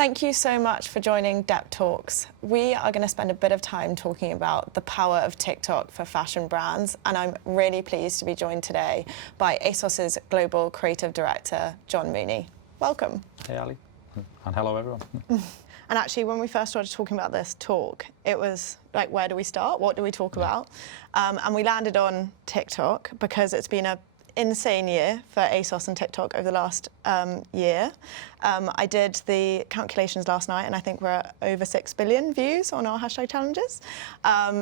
Thank you so much for joining DEPT Talks. We are going to spend a bit of time talking about the power of TikTok for fashion brands, and I'm really pleased to be joined today by ASOS's Global Creative Director, John Mooney. Welcome. Hey Ali, and hello everyone. And actually, when we first started talking about this talk, it was like, where do we start? What do we talk about? And we landed on TikTok because it's been an insane year for ASOS and TikTok over the last year. I did the calculations last night, and I think we're at over 6 billion views on our hashtag challenges.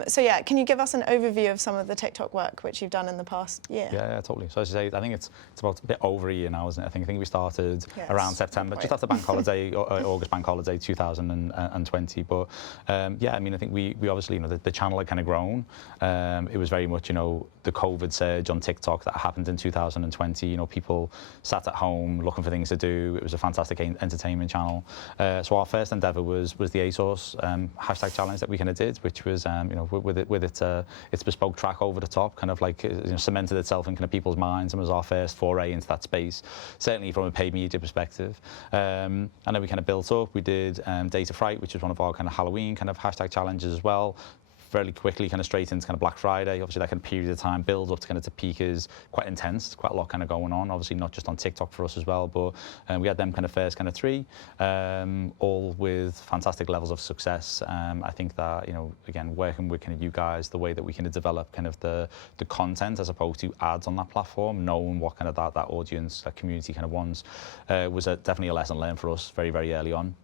So yeah, can you give us an overview of some of the TikTok work which you've done in the past year? Yeah, totally. So as you say, I think it's about a bit over a year now, isn't it? I think we started around September, just after bank holiday, August bank holiday 2020. But yeah, I mean, I think we obviously, the channel had kind of grown. It was very much, the COVID surge on TikTok that happened in 2020. People sat at home looking for things to do. It was a fantastic entertainment channel. So our first endeavour was the ASOS hashtag challenge that we kind of did, which was with its bespoke track over the top, kind of like cemented itself in kind of people's minds, and was our first foray into that space, certainly from a paid media perspective. And then we kind of built up. We did Data Fright, which is one of our kind of Halloween kind of hashtag challenges as well. Fairly quickly, kind of straight into kind of Black Friday. Obviously, that kind of period of time build up to kind of to peak is quite intense. Quite a lot kind of going on. Obviously, not just on TikTok for us as well, but we had them kind of first kind of three, all with fantastic levels of success. I think that again, working with kind of you guys, the way that we kind of develop kind of the content as opposed to ads on that platform, knowing what kind of that audience, that community kind of wants, was definitely a lesson learned for us very, very early on.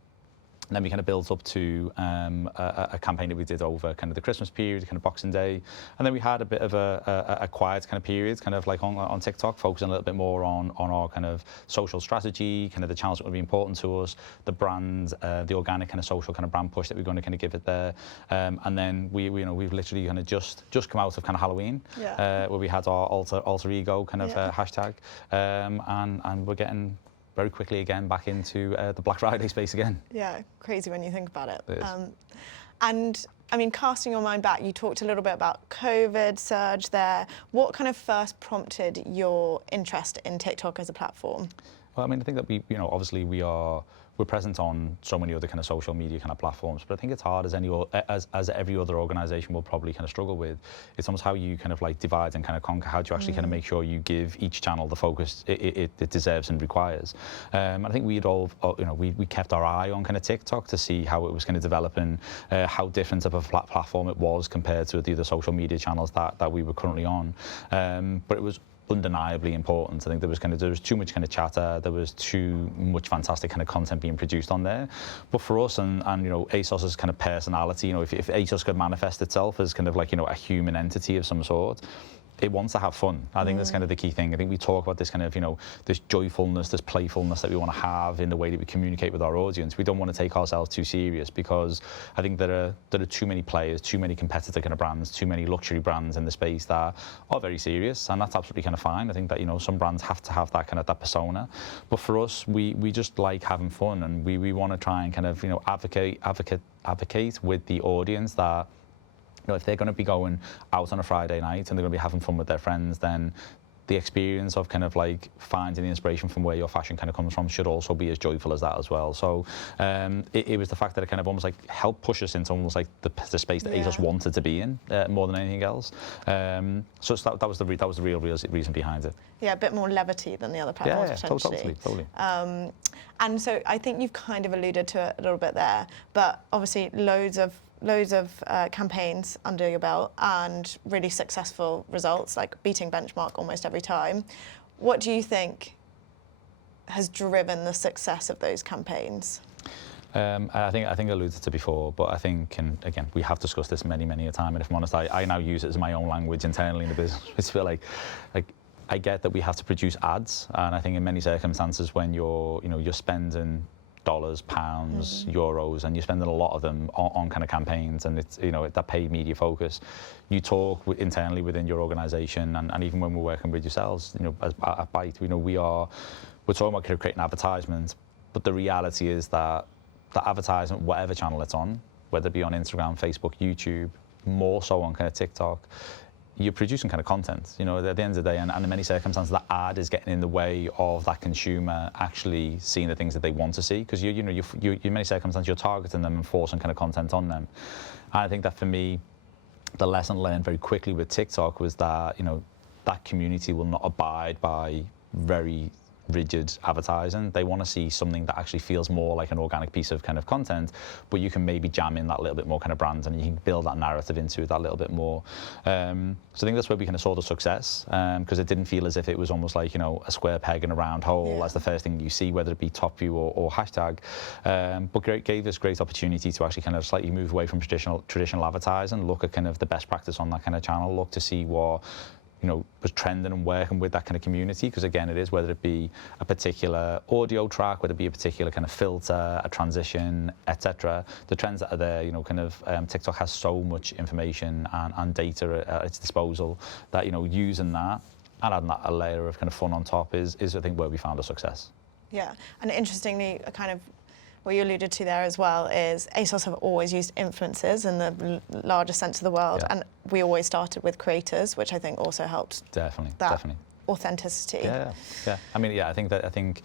And then we kind of built up to a campaign that we did over kind of the Christmas period, kind of Boxing Day. And then we had a bit of a quiet kind of period, kind of like on TikTok, focusing a little bit more on our kind of social strategy, kind of the channels that would be important to us, the brand, the organic kind of social kind of brand push that we're going to kind of give it there. And then we've literally kind of just come out of kind of Halloween, where we had our alter ego kind of hashtag, and we're getting very quickly again back into the Black Friday space again. Yeah, crazy when you think about it. And I mean, casting your mind back, you talked a little bit about COVID surge there. What kind of first prompted your interest in TikTok as a platform? Well, I mean, I think that obviously we're present on so many other kind of social media kind of platforms, but I think it's hard as every other organisation will probably kind of struggle with. It's almost how you kind of like divide and kind of conquer. How do you actually kind of make sure you give each channel the focus it deserves and requires? I think we kept our eye on kind of TikTok to see how it was going to develop and how different of a platform it was compared to the other social media channels that we were currently on. But it was undeniably important. I think there was too much kind of chatter. There was too much fantastic kind of content being produced on there. But for us and ASOS's kind of personality, if ASOS could manifest itself as kind of like a human entity of some sort, it wants to have fun. I think that's kind of the key thing. I think we talk about this kind of, this joyfulness, this playfulness that we want to have in the way that we communicate with our audience. We don't want to take ourselves too serious, because I think there are too many players, too many competitor kind of brands, too many luxury brands in the space that are very serious, and that's absolutely kind of fine. I think that, some brands have to have that kind of that persona. But for us, we just like having fun, and we want to try and kind of, advocate with the audience that, if they're going to be going out on a Friday night and they're going to be having fun with their friends, then the experience of kind of like finding the inspiration from where your fashion kind of comes from should also be as joyful as that as well. So it was the fact that it kind of almost like helped push us into almost like the space that ASOS wanted to be in more than anything else. So that was the real reason behind it. Yeah, a bit more levity than the other platforms, potentially. Totally. And so I think you've kind of alluded to it a little bit there, but obviously loads of campaigns under your belt and really successful results, like beating benchmark almost every time. What do you think has driven the success of those campaigns? I think I alluded to before, but I think, and again, we have discussed this many a time, and if I'm honest, I now use it as my own language internally in the business. It's feel like I get that we have to produce ads, and I think in many circumstances when you're spending dollars, pounds, euros, and you're spending a lot of them on kind of campaigns, and it's that paid media focus. You talk internally within your organisation, and even when we're working with yourselves, at Byte, we're talking about creating advertisements, but the reality is that the advertisement, whatever channel it's on, whether it be on Instagram, Facebook, YouTube, more so on kind of TikTok, you're producing kind of content, you know, at the end of the day, and in many circumstances, that ad is getting in the way of that consumer actually seeing the things that they want to see, because you know, in many circumstances, you're targeting them and forcing kind of content on them. And I think that for me, the lesson learned very quickly with TikTok was that, you know, that community will not abide by very rigid advertising. They want to see something that actually feels more like an organic piece of kind of content, but you can maybe jam in that little bit more kind of brand, and you can build that narrative into it that little bit more. So I think that's where we kind of saw the success, because it didn't feel as if it was almost like, you know, a square peg in a round hole as the first thing you see, whether it be top view or hashtag. But gave us great opportunity to actually kind of slightly move away from traditional advertising, look at kind of the best practice on that kind of channel, look to see what, you know, was trending and working with that kind of community, because again, it is, whether it be a particular audio track, whether it be a particular kind of filter, a transition, etc. The trends that are there, you know, kind of TikTok has so much information and data at its disposal that, you know, using that and adding that a layer of kind of fun on top is I think where we found a success. Yeah, and interestingly, kind of what you alluded to there as well is ASOS have always used influencers in the largest sense of the world, and we always started with creators, which I think also helped. Definitely. Authenticity. Yeah. I mean, I think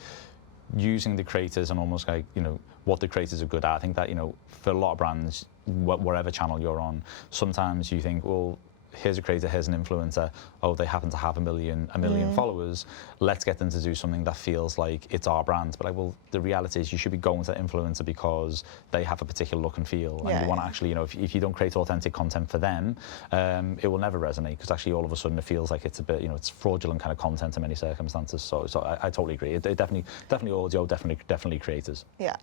using the creators and almost like, you know, what the creators are good at. I think that, you know, for a lot of brands, whatever channel you're on, sometimes you think, well, here's a creator, here's an influencer, oh, they happen to have a million followers, let's get them to do something that feels like it's our brand. But like, well, the reality is you should be going to that influencer because they have a particular look and feel, and you want to actually, you know, if you don't create authentic content for them, it will never resonate, because actually all of a sudden it feels like it's a bit, you know, it's fraudulent kind of content in many circumstances. So I totally agree. It definitely audio, definitely creators. Yeah.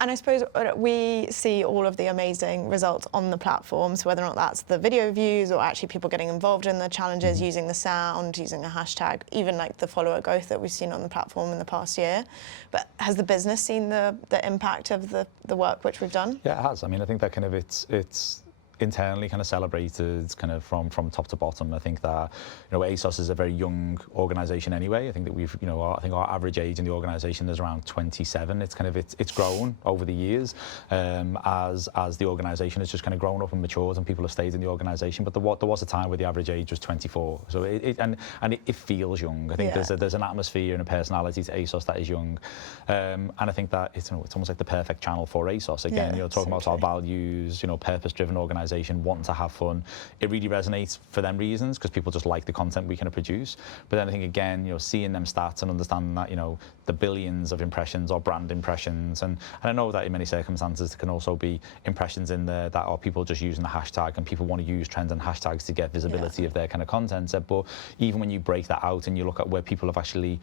And I suppose we see all of the amazing results on the platforms, whether or not that's the video views or actually people getting involved in the challenges, using the sound, using a hashtag, even like the follower growth that we've seen on the platform in the past year. But has the business seen the impact of the work which we've done? Yeah, it has. I mean, I think that kind of it's internally kind of celebrated kind of from top to bottom. I think that, you know, ASOS is a very young organisation anyway. I think that we've, you know, I think our average age in the organisation is around 27. It's kind of it's grown over the years as the organisation has just kind of grown up and matured, and people have stayed in the organisation. But there was a time where the average age was 24. So it feels young. I think there's an atmosphere and a personality to ASOS that is young, and I think that it's, you know, it's almost like the perfect channel for ASOS. Again, you know, talking about our values, you know, purpose-driven organisation, wanting to have fun. It really resonates for them reasons, because people just like the content we kind of produce. But then I think, again, you know, seeing them stats and understanding that, you know, the billions of impressions or brand impressions, and I know that in many circumstances there can also be impressions in there that are people just using the hashtag, and people want to use trends and hashtags to get visibility of their kind of content. But even when you break that out and you look at where people have actually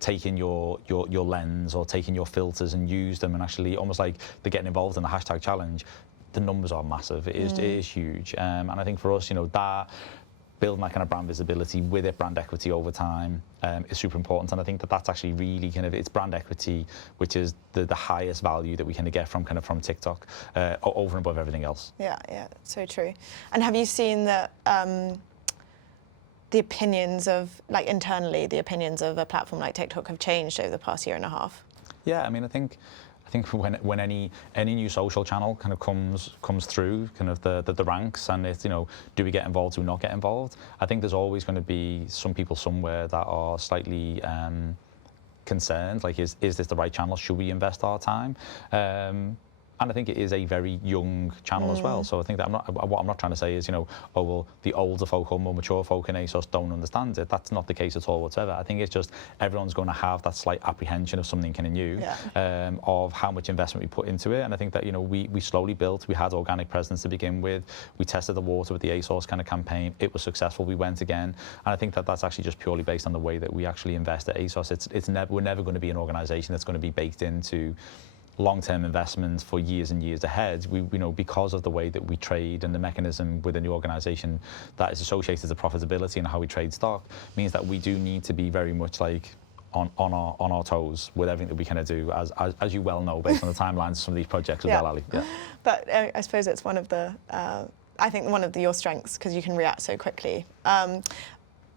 taken your lens or taken your filters and used them, and actually almost like they're getting involved in the hashtag challenge, the numbers are massive. It is huge, and I think for us, you know, that building that kind of brand visibility with it, brand equity over time, is super important. And I think that that's actually really kind of, it's brand equity, which is the highest value that we kind of get from TikTok, over and above everything else. Yeah, so true. And have you seen that the opinions of, like, internally, the opinions of a platform like TikTok have changed over the past year and a half? Yeah, I mean, I think when any new social channel kind of comes through kind of the ranks, and it's, you know, do we get involved, do we not get involved? I think there's always going to be some people somewhere that are slightly concerned, like, is this the right channel? Should we invest our time? And I think it is a very young channel as well. So I think that what I'm not trying to say is, you know, oh, well, the older folk or more mature folk in ASOS don't understand it. That's not the case at all whatsoever. I think it's just everyone's going to have that slight apprehension of something kind of new, of how much investment we put into it. And I think that, you know, we slowly built. We had organic presence to begin with. We tested the water with the ASOS kind of campaign. It was successful. We went again. And I think that that's actually just purely based on the way that we actually invest at ASOS. We're never going to be an organisation that's going to be baked into long-term investments for years and years ahead. We, you know, because of the way that we trade and the mechanism within the organisation that is associated to profitability and how we trade stock, means that we do need to be very much like on our toes with everything that we kind of do, as you well know, based on the timelines of some of these projects as well, Ali. Yeah. But I suppose it's one of the, I think one of your strengths, because you can react so quickly.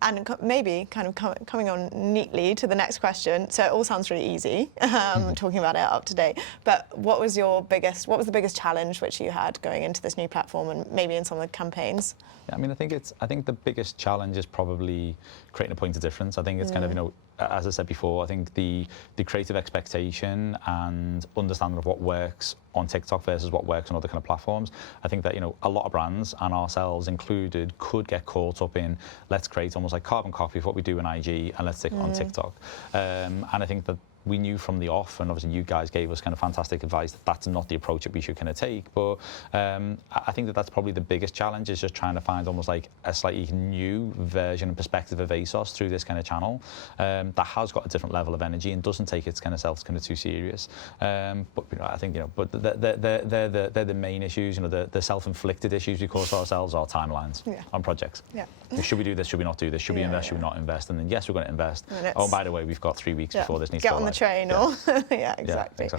And maybe kind of coming on neatly to the next question. So it all sounds really easy, talking about it up to date. But what was the biggest challenge which you had going into this new platform, and maybe in some of the campaigns? Yeah, I mean, I think the biggest challenge is probably creating a point of difference. I think it's kind of, you know, as I said before, I think the creative expectation and understanding of what works on TikTok versus what works on other kind of platforms. I think that, you know, a lot of brands, and ourselves included, could get caught up in, let's create almost like carbon copy of what we do in IG and let's stick it on TikTok. And I think that we knew from the off, and obviously you guys gave us kind of fantastic advice, that that's not the approach that we should kind of take. But I think that that's probably the biggest challenge, is just trying to find almost like a slightly new version and perspective of ASOS through this kind of channel that has got a different level of energy and doesn't take its kind of self kind of too serious. But you know, I think, you know, but they're the main issues. You know, the self-inflicted issues we cause ourselves are timelines on projects. Yeah. Should we do this? Should we not do this? Should we invest? Should we not invest? And then yes, we're going to invest. Oh, by the way, we've got 3 weeks before this needs to go live. Train or yeah, exactly.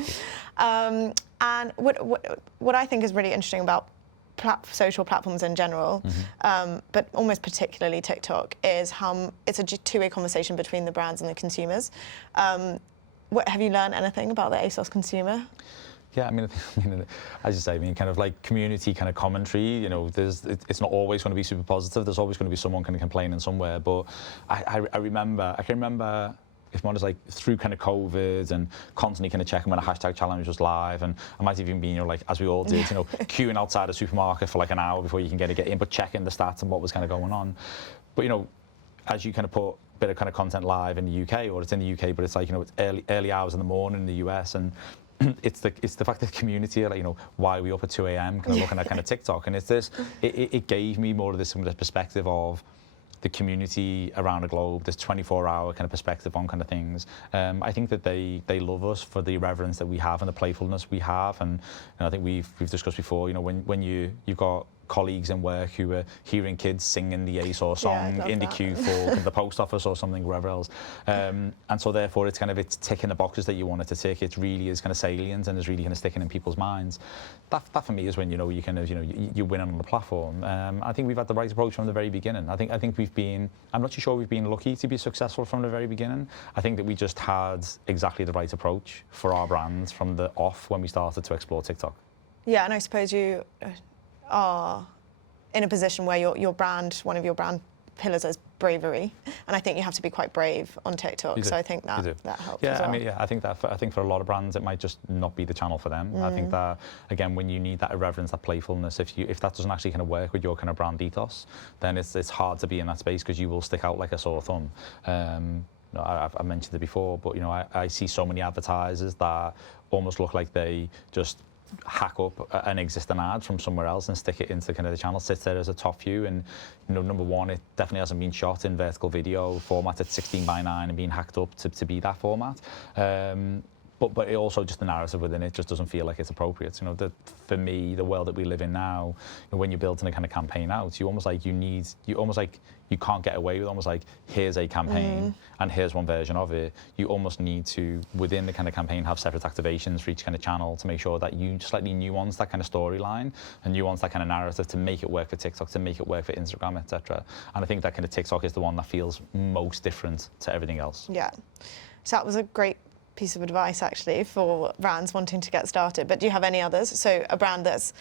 And what I think is really interesting about social platforms in general, but almost particularly TikTok, is how it's a two-way conversation between the brands and the consumers. Have you learned anything about the ASOS consumer? Yeah, I mean, as you say, I mean, kind of like community kind of commentary, you know, it's not always going to be super positive. There's always going to be someone kind of complaining somewhere. But I can remember, if one is like through kind of COVID and constantly kind of checking when a hashtag challenge was live, and I might have even been, you know, like, as we all did, you know, queuing outside a supermarket for like an hour before you can get in, but checking the stats and what was kind of going on. But, you know, as you kind of put a bit of kind of content live in the UK, or it's in the UK, but it's like, you know, it's early hours in the morning in the US, and it's the fact that the community are like, you know, why are we up at 2 a.m. kind of looking at kind of TikTok, and it's this, it gave me more of this perspective of the community around the globe, this 24-hour kind of perspective on kind of things. I think that they love us for the irreverence that we have and the playfulness we have, and I think we've discussed before, you know, when you've got colleagues in work who are hearing kids singing the ASOS song in the queue for the post office or something, wherever else. And so therefore it's ticking the boxes that you want it to tick. It really is kind of salient and is really kind of sticking in people's minds. That for me is when, you know, you kind of, you know, you're winning on the platform. I think we've had the right approach from the very beginning. I think we've been, I'm not too sure we've been lucky to be successful from the very beginning. I think that we just had exactly the right approach for our brands from the off when we started to explore TikTok. Yeah, and I suppose you are in a position where your brand, one of your brand pillars is bravery, and I think you have to be quite brave on TikTok. So I think that helps. Yeah, as well. I mean, I think for a lot of brands it might just not be the channel for them. I think that, again, when you need that irreverence, that playfulness, if that doesn't actually kind of work with your kind of brand ethos, then it's hard to be in that space, because you will stick out like a sore thumb. I've mentioned it before, but, you know, I see so many advertisers that almost look like they just hack up an existing ad from somewhere else and stick it into kind of the channel, sits there as a top view, and, you know, number one, it definitely hasn't been shot in vertical video format at 16:9 and being hacked up to be that format. But it also, just the narrative within it just doesn't feel like it's appropriate. You know, for me, the world that we live in now, you know, when you're building a kind of campaign out, you can't get away with almost like, here's a campaign and here's one version of it. You almost need to, within the kind of campaign, have separate activations for each kind of channel to make sure that you slightly nuance that kind of storyline and nuance that kind of narrative to make it work for TikTok, to make it work for Instagram, etc. And I think that kind of TikTok is the one that feels most different to everything else. Yeah. So that was a great piece of advice, actually, for brands wanting to get started. But do you have any others? So a brand that's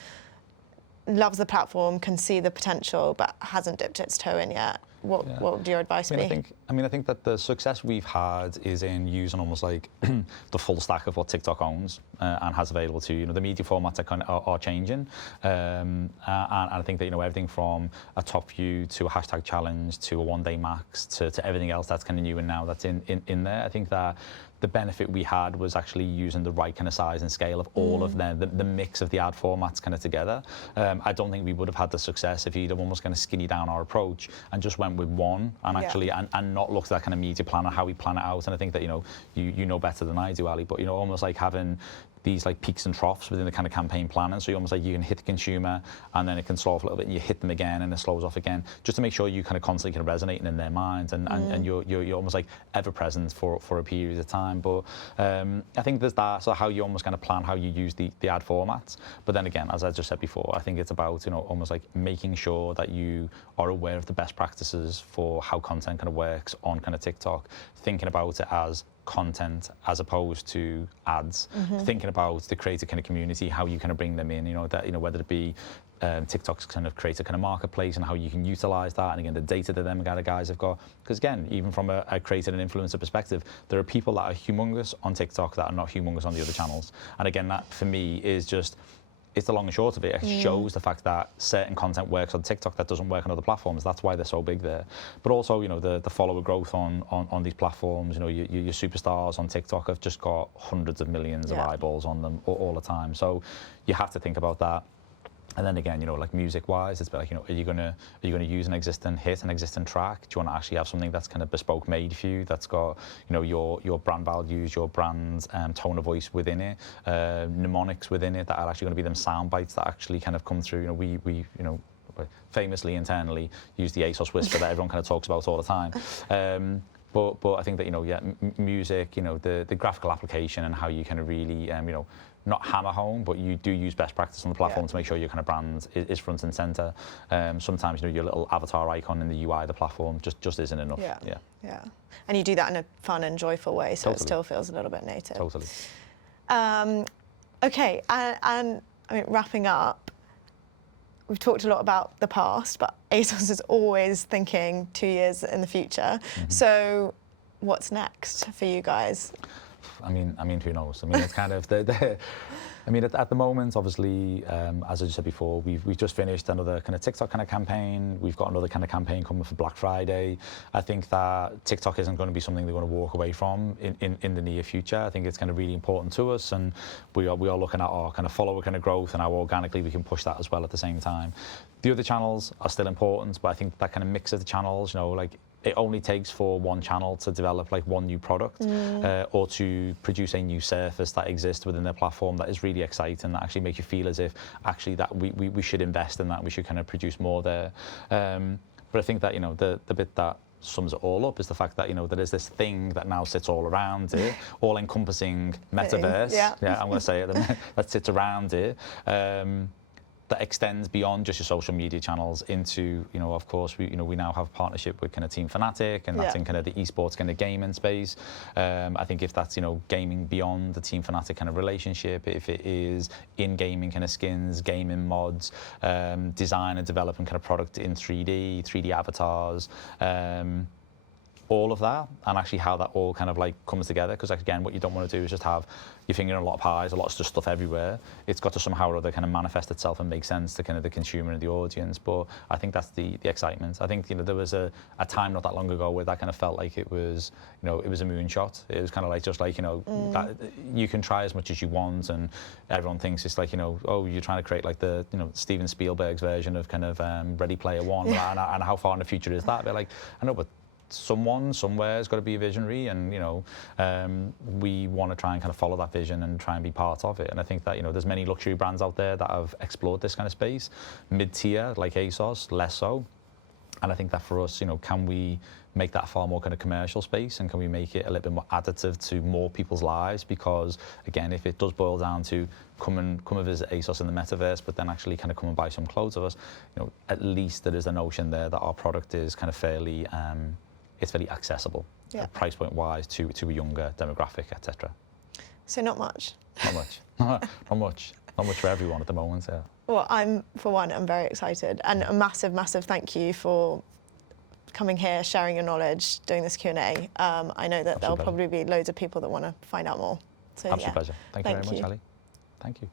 loves the platform, can see the potential, but hasn't dipped its toe in yet. What would your advice be? I think that the success we've had is in using almost like the full stack of what TikTok owns and has available to you. You know, the media formats are changing, and I think that, you know, everything from a top view to a hashtag challenge to a one-day max to everything else that's kind of new and now that's in there. I think that the benefit we had was actually using the right kind of size and scale of all of the mix of the ad formats kind of together. I don't think we would have had the success if you'd have almost kind of skinny down our approach and just went with one and actually and not looked at that kind of media plan and how we plan it out. And I think that, you know, you know better than I do, Ali, but, you know, almost like having these like peaks and troughs within the kind of campaign planning. So you almost like you can hit the consumer and then it can slow off a little bit and you hit them again and it slows off again, just to make sure you kind of constantly kind of resonating in their minds and you're almost like ever present for a period of time. But I think there's that, so how you almost kind of plan how you use the ad formats. But then again, as I just said before, I think it's about, you know, almost like making sure that you are aware of the best practices for how content kind of works on kind of TikTok, thinking about it as content as opposed to ads, thinking about the creator kind of community, how you kind of bring them in, you know, that, you know, whether it be TikTok's kind of creator kind of marketplace and how you can utilize that, and again the data that them guys have got, because again, even from a creator and influencer perspective, there are people that are humongous on TikTok that are not humongous on the other channels, and again, that for me is just, it's the long and short of it. It shows the fact that certain content works on TikTok that doesn't work on other platforms. That's why they're so big there. But also, you know, the follower growth on these platforms, you know, your superstars on TikTok have just got hundreds of millions of eyeballs on them all the time. So you have to think about that. And then again, you know, like music-wise, it's like, you know, are you gonna use an existing hit, an existing track? Do you want to actually have something that's kind of bespoke made for you, that's got, you know, your brand values, your brand's tone of voice within it, mnemonics within it that are actually going to be them sound bites that actually kind of come through. You know, we you know, famously internally use the ASOS whisper that everyone kind of talks about all the time. But I think that, you know, music, you know, the graphical application and how you kind of really, you know, not hammer home, but you do use best practice on the platform to make sure your kind of brand is front and center. Sometimes, you know, your little avatar icon in the UI of the platform just isn't enough. Yeah. And you do that in a fun and joyful way, so it still feels a little bit native. Totally. Okay, and I mean, wrapping up, we've talked a lot about the past, but ASOS is always thinking 2 years in the future. So what's next for you guys? I mean, who knows? I mean, it's kind of I mean, at the moment, obviously, as I just said before, we've just finished another kind of TikTok kind of campaign. We've got another kind of campaign coming for Black Friday. I think that TikTok isn't going to be something they're going to walk away from in the near future. I think it's kind of really important to us, and we are looking at our kind of follower kind of growth and how organically we can push that as well at the same time. The other channels are still important, but I think that kind of mix of the channels, you know, like, it only takes for one channel to develop like one new product or to produce a new surface that exists within their platform that is really exciting, that actually make you feel as if actually that we should invest in that, we should kind of produce more there. But I think that, you know, the bit that sums it all up is the fact that, you know, there is this thing that now sits all around it, all encompassing metaverse. I'm going to say it, that sits around it. That extends beyond just your social media channels into, you know, of course, we now have partnership with kind of Team Fanatic, and that's in kind of the esports kind of gaming space. I think if that's, you know, gaming beyond the Team Fanatic kind of relationship, if it is in gaming kind of skins, gaming mods, design and developing kind of product in 3D avatars, all of that, and actually how that all kind of like comes together, because like, again, what you don't want to do is just have your finger in a lot of pies, a lot of stuff everywhere. It's got to somehow or other kind of manifest itself and make sense to kind of the consumer and the audience. But I think that's the excitement. I think, you know, there was a time not that long ago where that kind of felt like it was, you know, it was a moonshot. It was kind of like, just like, you know, that you can try as much as you want, and everyone thinks it's like, you know, oh, you're trying to create like the, you know, Steven Spielberg's version of kind of Ready Player One, and how far in the future is that? But like, I know, but someone somewhere has got to be a visionary, and, you know, we want to try and kind of follow that vision and try and be part of it. And I think that, you know, there's many luxury brands out there that have explored this kind of space, mid-tier like ASOS, less so. And I think that for us, you know, can we make that far more kind of commercial space, and can we make it a little bit more additive to more people's lives? Because again, if it does boil down to come and visit ASOS in the metaverse, but then actually kind of come and buy some clothes of us, you know, at least there is a notion there that our product is kind of fairly it's very accessible, price point wise, to a younger demographic, etc. So not much. Not much. Not much for everyone at the moment. Yeah. Well, I'm very excited, and a massive thank you for coming here, sharing your knowledge, doing this Q&A. I know that there'll probably be loads of people that want to find out more. So Absolute pleasure. Thank you very much, Ali. Thank you.